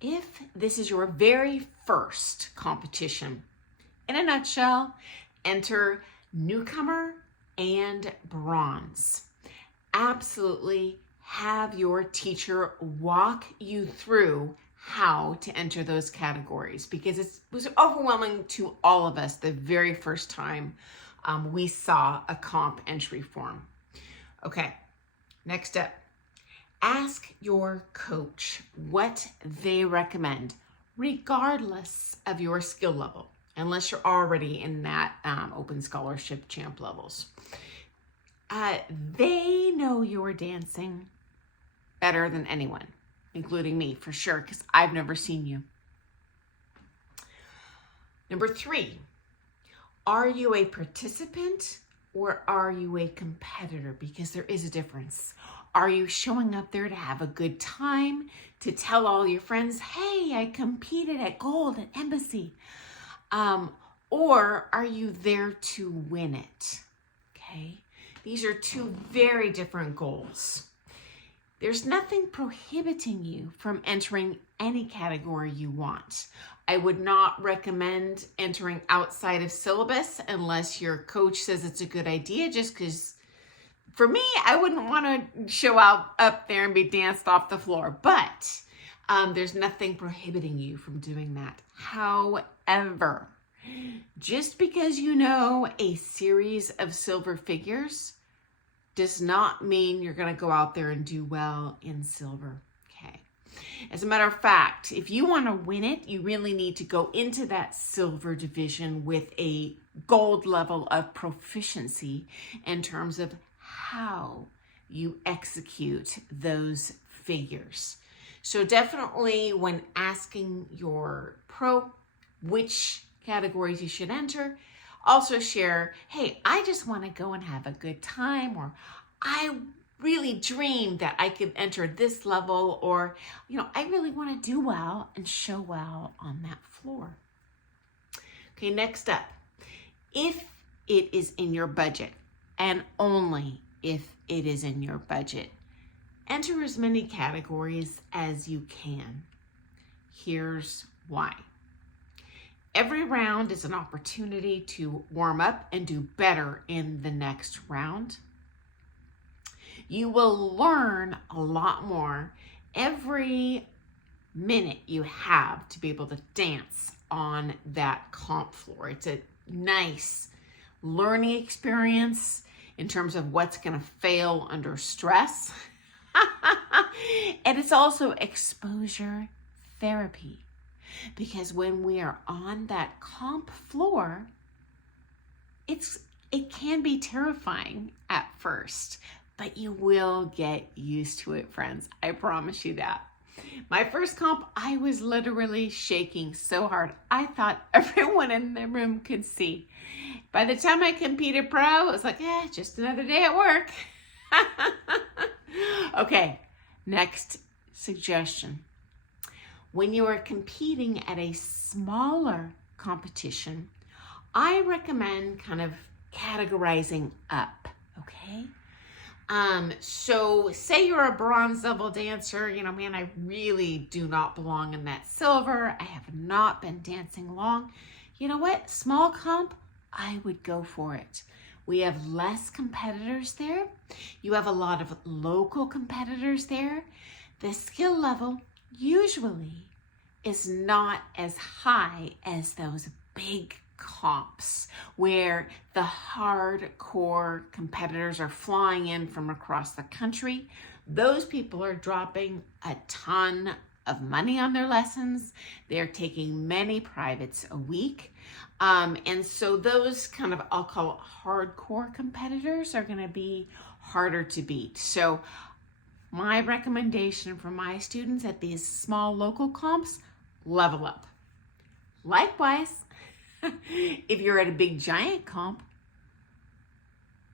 If this is your very first competition, in a nutshell, enter newcomer and bronze. Absolutely have your teacher walk you through how to enter those categories, because it was overwhelming to all of us the very first time we saw a comp entry form. Okay, next up. Ask your coach what they recommend, regardless of your skill level, unless you're already in that open scholarship champ levels. They know your dancing better than anyone, including me for sure, because I've never seen you. Number 3, are you a participant or are you a competitor? Because there is a difference. Are you showing up there to have a good time, to tell all your friends, hey, I competed at Gold at Embassy? Or are you there to win it? Okay, these are 2 very different goals. There's nothing prohibiting you from entering any category you want. I would not recommend entering outside of syllabus unless your coach says it's a good idea, just because for me, I wouldn't want to show up there and be danced off the floor, but there's nothing prohibiting you from doing that. However, just because you know a series of silver figures does not mean you're going to go out there and do well in silver. Okay. As a matter of fact, if you want to win it, you really need to go into that silver division with a gold level of proficiency in terms of how you execute those figures. So definitely when asking your pro which categories you should enter, also share, hey, I just want to go and have a good time, or I really dream that I could enter this level, or, I really want to do well and show well on that floor. Okay, next up, if it is in your budget, and only if it is in your budget, enter as many categories as you can. Here's why. Every round is an opportunity to warm up and do better in the next round. You will learn a lot more every minute you have to be able to dance on that comp floor. It's a nice learning experience in terms of what's going to fail under stress. And it's also exposure therapy, because when we are on that comp floor, it can be terrifying at first, but you will get used to it, friends. I promise you that. My first comp, I was literally shaking so hard, I thought everyone in the room could see. By the time I competed pro, it was like, just another day at work. Okay, next suggestion. When you are competing at a smaller competition, I recommend kind of categorizing up, okay? So say you're a bronze level dancer, man, I really do not belong in that silver. I have not been dancing long. You know what? Small comp, I would go for it. We have less competitors there. You have a lot of local competitors there. The skill level usually is not as high as those big comps where the hardcore competitors are flying in from across the country. Those people are dropping a ton of money on their lessons. They're taking many privates a week. And so those kind of, I'll call it hardcore competitors, are going to be harder to beat. So my recommendation for my students at these small local comps, level up. Likewise, if you're at a big giant comp,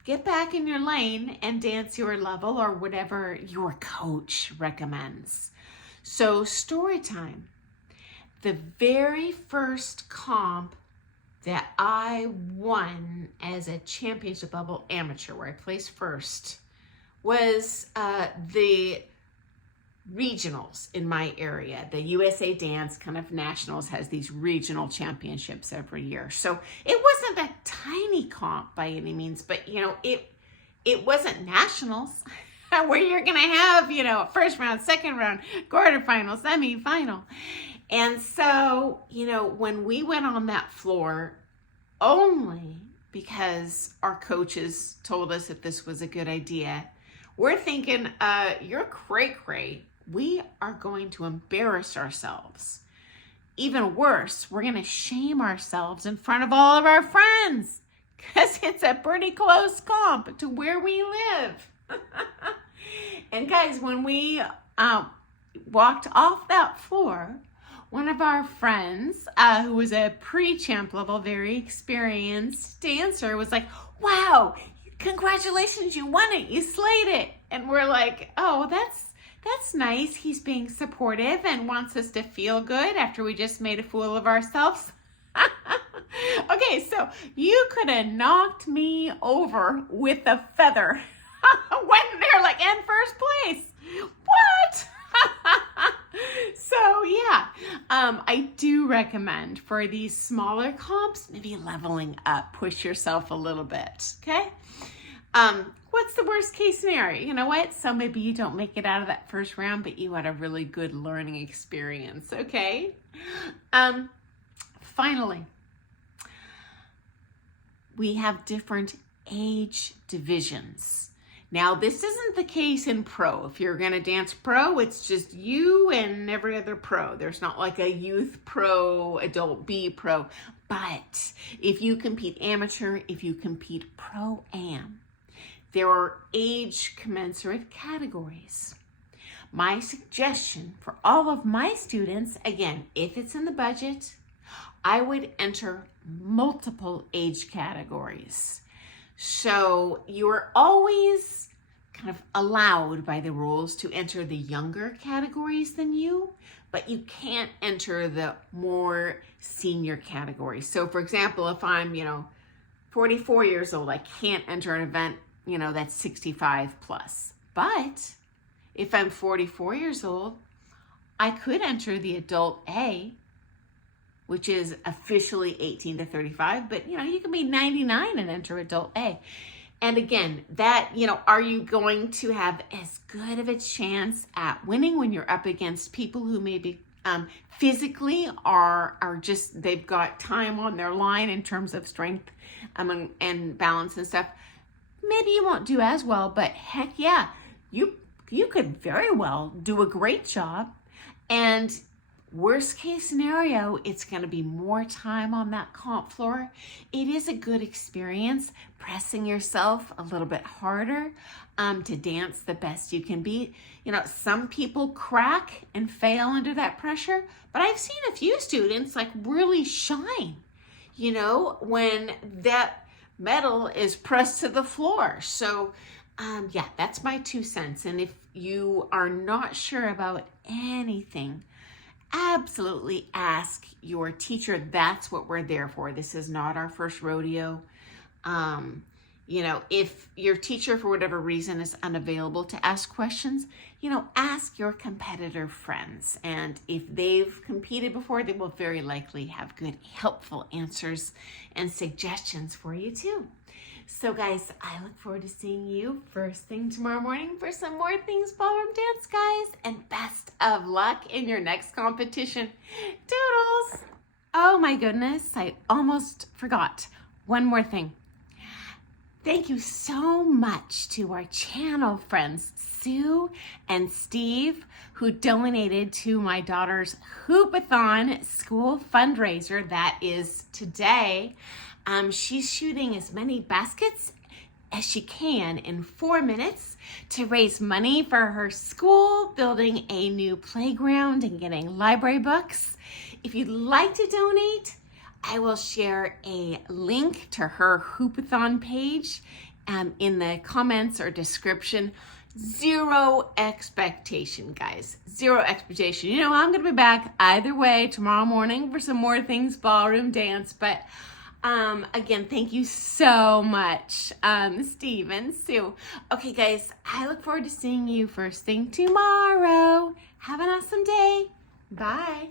get back in your lane and dance your level or whatever your coach recommends. So story time. The very first comp that I won as a championship level amateur, where I placed first, was the regionals in my area. The USA Dance kind of Nationals has these regional championships every year. So it wasn't a tiny comp by any means, but you know, it wasn't nationals where you're going to have, you know, first round, second round, quarterfinal, semifinal. And so, you know, when we went on that floor, only because our coaches told us that this was a good idea, we're thinking, you're cray-cray. We are going to embarrass ourselves. Even worse, we're going to shame ourselves in front of all of our friends because it's a pretty close comp to where we live. And guys, when we walked off that floor, one of our friends, who was a pre-champ level, very experienced dancer, was like, wow, congratulations, you won it, you slayed it. And we're like, oh, that's nice. He's being supportive and wants us to feel good after we just made a fool of ourselves. Okay, so you could have knocked me over with a feather when they're like in first place. What? So yeah, I do recommend for these smaller comps, maybe leveling up, push yourself a little bit, okay? What's the worst case scenario? You know what? So maybe you don't make it out of that first round, but you had a really good learning experience, okay? Finally, we have different age divisions. Now, this isn't the case in pro. If you're going to dance pro, it's just you and every other pro. There's not like a youth pro, adult B pro. But if you compete amateur, if you compete pro-am, there are age commensurate categories. My suggestion for all of my students, again, if it's in the budget, I would enter multiple age categories. So you're always kind of allowed by the rules to enter the younger categories than you, but you can't enter the more senior categories. So for example, if I'm, 44 years old, I can't enter an event, that's 65 plus. But if I'm 44 years old, I could enter the adult A, which is officially 18 to 35, but you can be 99 and enter adult A. And again, that, are you going to have as good of a chance at winning when you're up against people who maybe physically are just, they've got time on their line in terms of strength and balance and stuff? Maybe you won't do as well, but heck yeah, you could very well do a great job. And worst case scenario, it's going to be more time on that comp floor. It is a good experience, pressing yourself a little bit harder to dance the best you can be. Some people crack and fail under that pressure, but I've seen a few students really shine, when that metal is pressed to the floor. So yeah, that's my 2 cents. And if you are not sure about anything, absolutely ask your teacher. That's what we're there for. This is not our first rodeo. If your teacher for whatever reason is unavailable to ask questions, ask your competitor friends. And if they've competed before, they will very likely have good, helpful answers and suggestions for you too. So guys, I look forward to seeing you first thing tomorrow morning for some more things ballroom dance, guys. And best of luck in your next competition. Doodles! Oh my goodness, I almost forgot. One more thing. Thank you so much to our channel friends, Sue and Steve, who donated to my daughter's Hoopathon school fundraiser that is today. She's shooting as many baskets as she can in 4 minutes to raise money for her school, building a new playground and getting library books. If you'd like to donate, I will share a link to her Hoopathon page in the comments or description. Zero expectation, guys. Zero expectation. I'm going to be back either way tomorrow morning for some more things ballroom dance, but Again, thank you so much, Steve and Sue. Okay, guys, I look forward to seeing you first thing tomorrow. Have an awesome day. Bye.